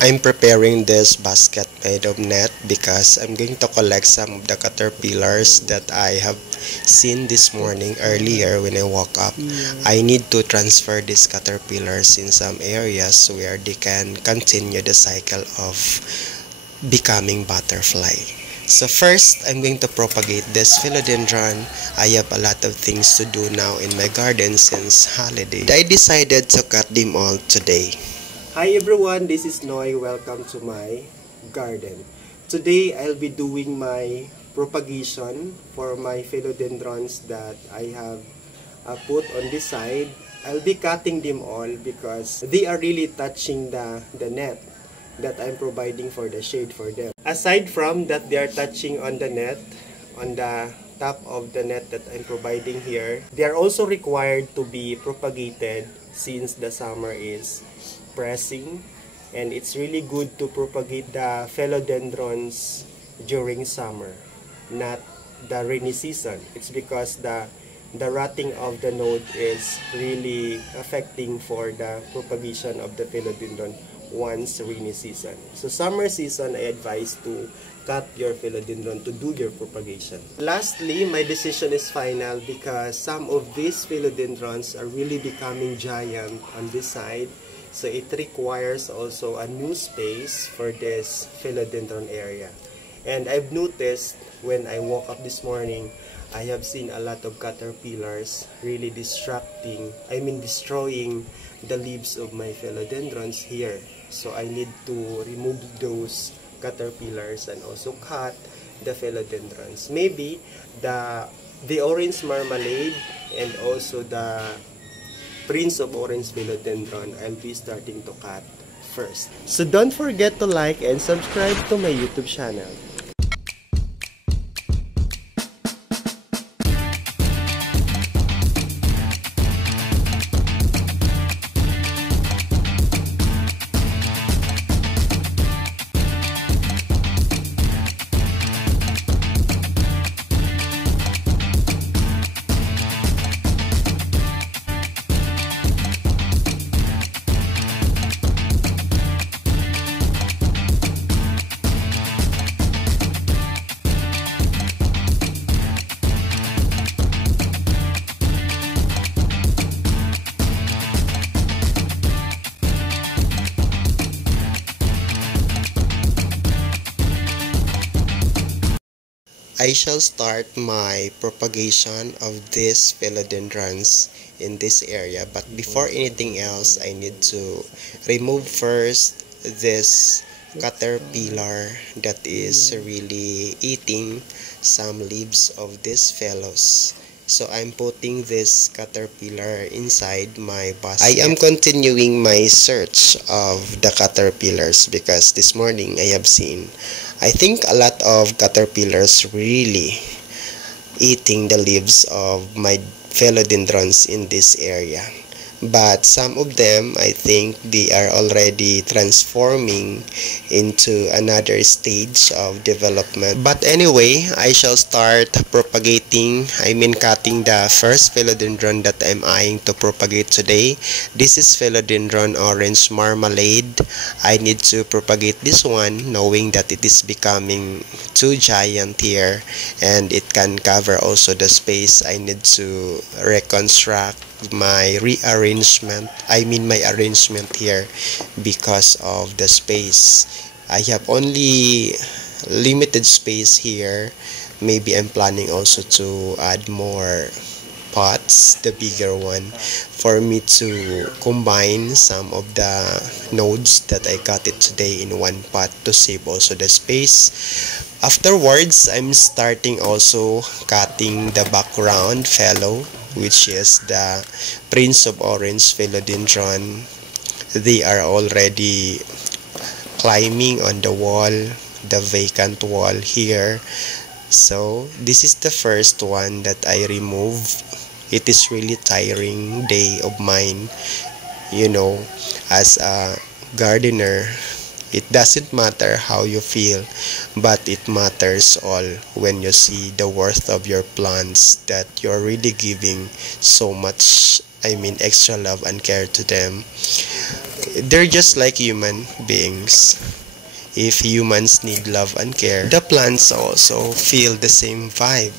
I'm preparing this basket made of net because I'm going to collect some of the caterpillars that I have seen this morning earlier when I woke up. I need to transfer these caterpillars in some areas where they can continue the cycle of becoming butterfly. So first, I'm going to propagate this philodendron. I have a lot of things to do now in my garden since holiday. I decided to cut them all today. Hi everyone, this is Noy. Welcome to my garden. Today, I'll be doing my propagation for my philodendrons that I have put on this side. I'll be cutting them all because they are really touching the net that I'm providing for the shade for them. Aside from that, they are touching on the net, on the top of the net that I'm providing here, they are also required to be propagated since the summer is pressing, and it's really good to propagate the philodendrons during summer, not the rainy season. It's because the rotting of the node is really affecting for the propagation of the philodendron once rainy season. So summer season, I advise to cut your philodendron to do your propagation. Lastly, my decision is final because some of these philodendrons are really becoming giant on this side. So it requires also a new space for this philodendron area. And I've noticed when I woke up this morning, I have seen a lot of caterpillars really destroying the leaves of my philodendrons here. So I need to remove those caterpillars and also cut the philodendrons. Maybe the orange marmalade and also the Prince of Orange philodendron, I'll be starting to cut first. So don't forget to like and subscribe to my YouTube channel. I shall start my propagation of these philodendrons in this area, but before anything else, I need to remove first this caterpillar that is really eating some leaves of these fellows. So I'm putting this caterpillar inside my basket. I am continuing my search of the caterpillars because this morning I have seen, I think, a lot of caterpillars really eating the leaves of my philodendrons in this area. But some of them, I think they are already transforming into another stage of development. But anyway, I shall start propagating, cutting the first philodendron that I'm eyeing to propagate today. This is philodendron orange marmalade. I need to propagate this one knowing that it is becoming too giant here and it can cover also the space. I need to reconstruct my arrangement here because of the space. I have only limited space here. Maybe I'm planning also to add more pots, the bigger one, for me to combine some of the nodes that I got it today in one pot to save also the space. Afterwards, I'm starting also cutting the background fellow, which is the Prince of Orange philodendron. They are already climbing on the wall, the vacant wall here. So this is the first one that I remove. It is really tiring day of mine, you know, as a gardener. It doesn't matter how you feel, but it matters all when you see the worth of your plants, that you're really giving so much, extra love and care to them. They're just like human beings. If humans need love and care, the plants also feel the same vibe.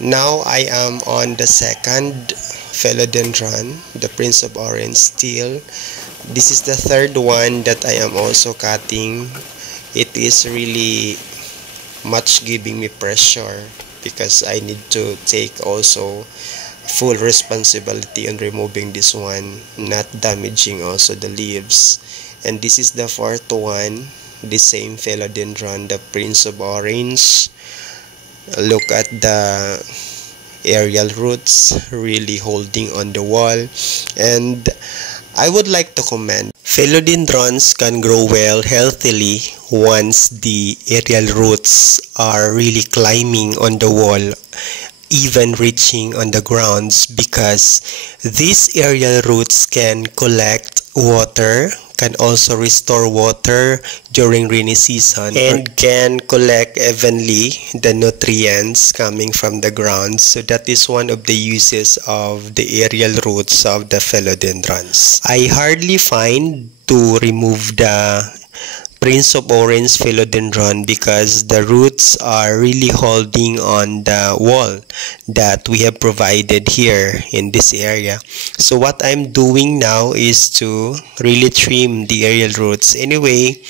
Now I am on the second philodendron, the Prince of Orange Steel. This is the third one that I am also cutting. It is really much giving me pressure because I need to take also full responsibility on removing this one, not damaging also the leaves. And this is the fourth one, the same philodendron, the Prince of Orange. Look at the aerial roots really holding on the wall. And I would like to comment, philodendrons can grow well healthily once the aerial roots are really climbing on the wall, even reaching on the grounds, because these aerial roots can collect water, can also restore water during rainy season, and can collect evenly the nutrients coming from the ground. So that is one of the uses of the aerial roots of the philodendrons. I hardly find to remove the Prince of Orange philodendron because the roots are really holding on the wall that we have provided here in this area. So what I'm doing now is to really trim the aerial roots. Anyway,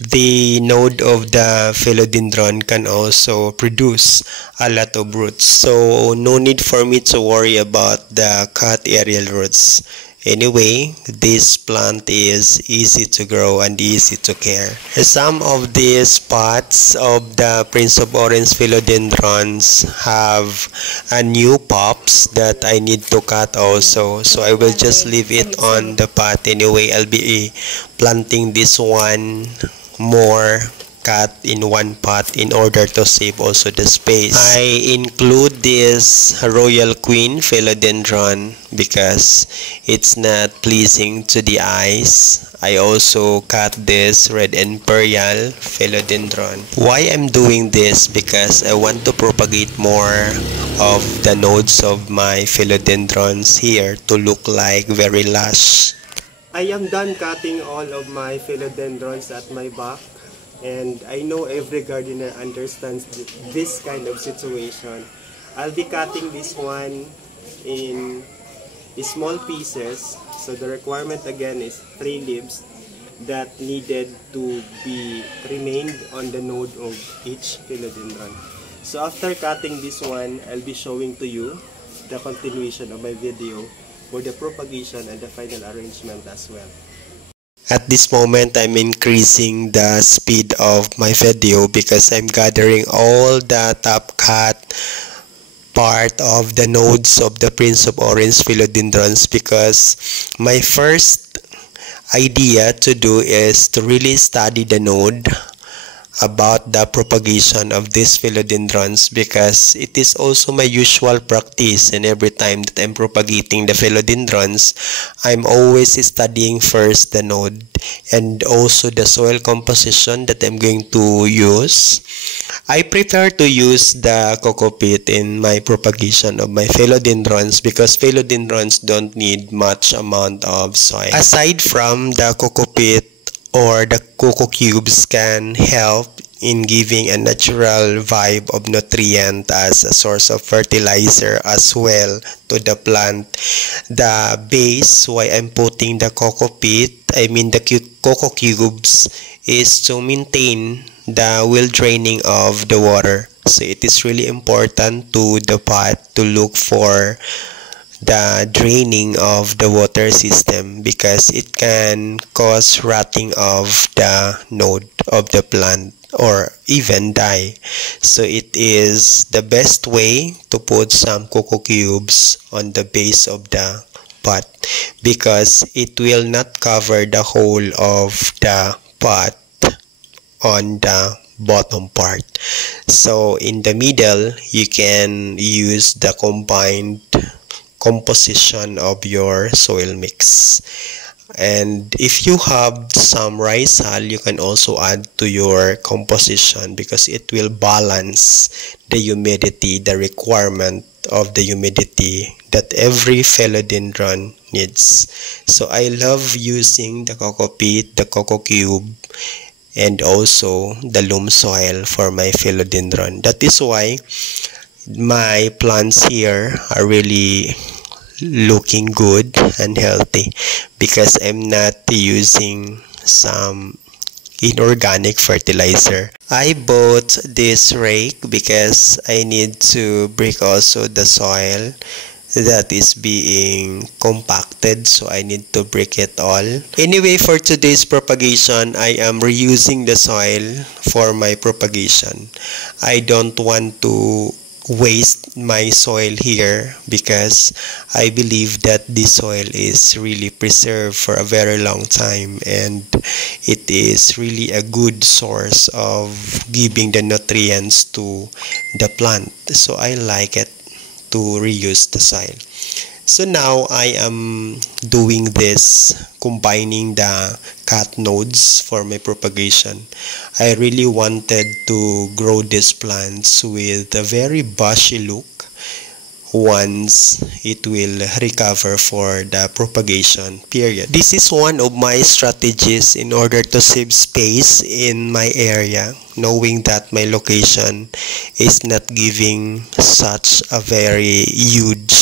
the node of the philodendron can also produce a lot of roots, so no need for me to worry about the cut aerial roots. Anyway, this plant is easy to grow and easy to care. Some of these pots of the Prince of Orange philodendrons have a new pops that I need to cut also. So I will just leave it on the pot. Anyway, I'll be planting this one more cut in one pot in order to save also the space. I include this Royal Queen philodendron because it's not pleasing to the eyes. I also cut this Red Imperial philodendron. Why I'm doing this? Because I want to propagate more of the nodes of my philodendrons here to look like very lush. I am done cutting all of my philodendrons at my back. And I know every gardener understands this kind of situation. I'll be cutting this one in small pieces. So the requirement again is 3 leaves that needed to be remained on the node of each philodendron. So after cutting this one, I'll be showing to you the continuation of my video for the propagation and the final arrangement as well. At this moment, I'm increasing the speed of my video because I'm gathering all the top cut part of the nodes of the Prince of Orange philodendrons, because my first idea to do is to really study the node about the propagation of these philodendrons, because it is also my usual practice, and every time that I'm propagating the philodendrons, I'm always studying first the node and also the soil composition that I'm going to use. I prefer to use the coco peat in my propagation of my philodendrons because philodendrons don't need much amount of soil. Aside from the coco peat, or the coco cubes can help in giving a natural vibe of nutrient as a source of fertilizer as well to the plant. The base why I'm putting the coco peat, the coco cubes, is to maintain the well draining of the water. So it is really important to the pot to look for the draining of the water system because it can cause rotting of the node of the plant or even die. So it is the best way to put some coco cubes on the base of the pot because it will not cover the whole of the pot on the bottom part. So in the middle, you can use the combined composition of your soil mix. And if you have some rice hull, you can also add to your composition because it will balance the humidity, the requirement of the humidity that every philodendron needs. So I love using the coco peat, the coco cube, and also the loam soil for my philodendron. That is why my plants here are really looking good and healthy because I'm not using some inorganic fertilizer. I bought this rake because I need to break also the soil that is being compacted, so I need to break it all. Anyway, for today's propagation, I am reusing the soil for my propagation. I don't want to waste my soil here because I believe that this soil is really preserved for a very long time and it is really a good source of giving the nutrients to the plant. So I like it to reuse the soil. So now I am doing this, combining the cut nodes for my propagation. I really wanted to grow these plants with a very bushy look once it will recover for the propagation period. This is one of my strategies in order to save space in my area, knowing that my location is not giving such a very huge,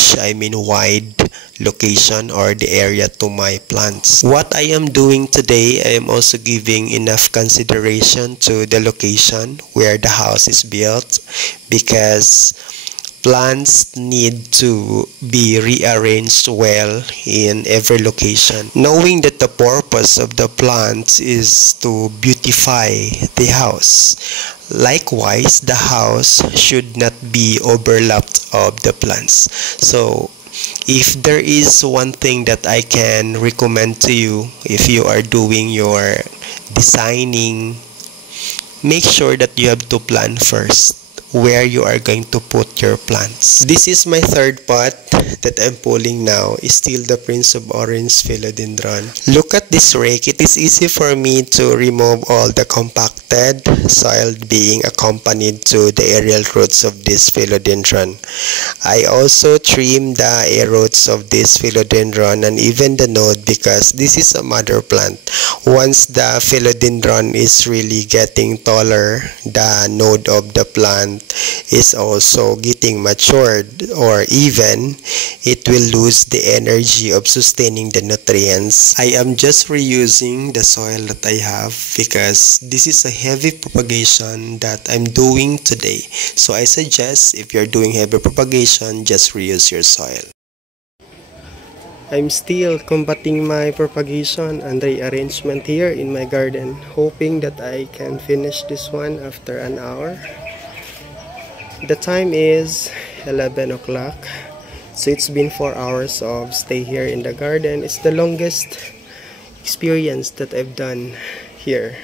wide location or the area to my plants. What I am doing today, I am also giving enough consideration to the location where the house is built because plants need to be rearranged well in every location, knowing that the purpose of the plants is to beautify the house. Likewise, the house should not be overlapped of the plants. So if there is one thing that I can recommend to you, if you are doing your designing, make sure that you have to plan first where you are going to put your plants. This is my third pot that I'm pulling now, is still the Prince of Orange philodendron. Look at this rake. It is easy for me to remove all the compacted soil being accompanied to the aerial roots of this philodendron. I also trim the air roots of this philodendron and even the node because this is a mother plant. Once the philodendron is really getting taller, the node of the plant is also getting matured, or even it will lose the energy of sustaining the nutrients. I am just reusing the soil that I have because this is a heavy propagation that I'm doing today. So I suggest if you're doing heavy propagation, just reuse your soil. I'm still combating my propagation and rearrangement here in my garden, hoping that I can finish this one after an hour. The time is 11 o'clock, so it's been 4 hours of stay here in the garden. It's the longest experience that I've done here.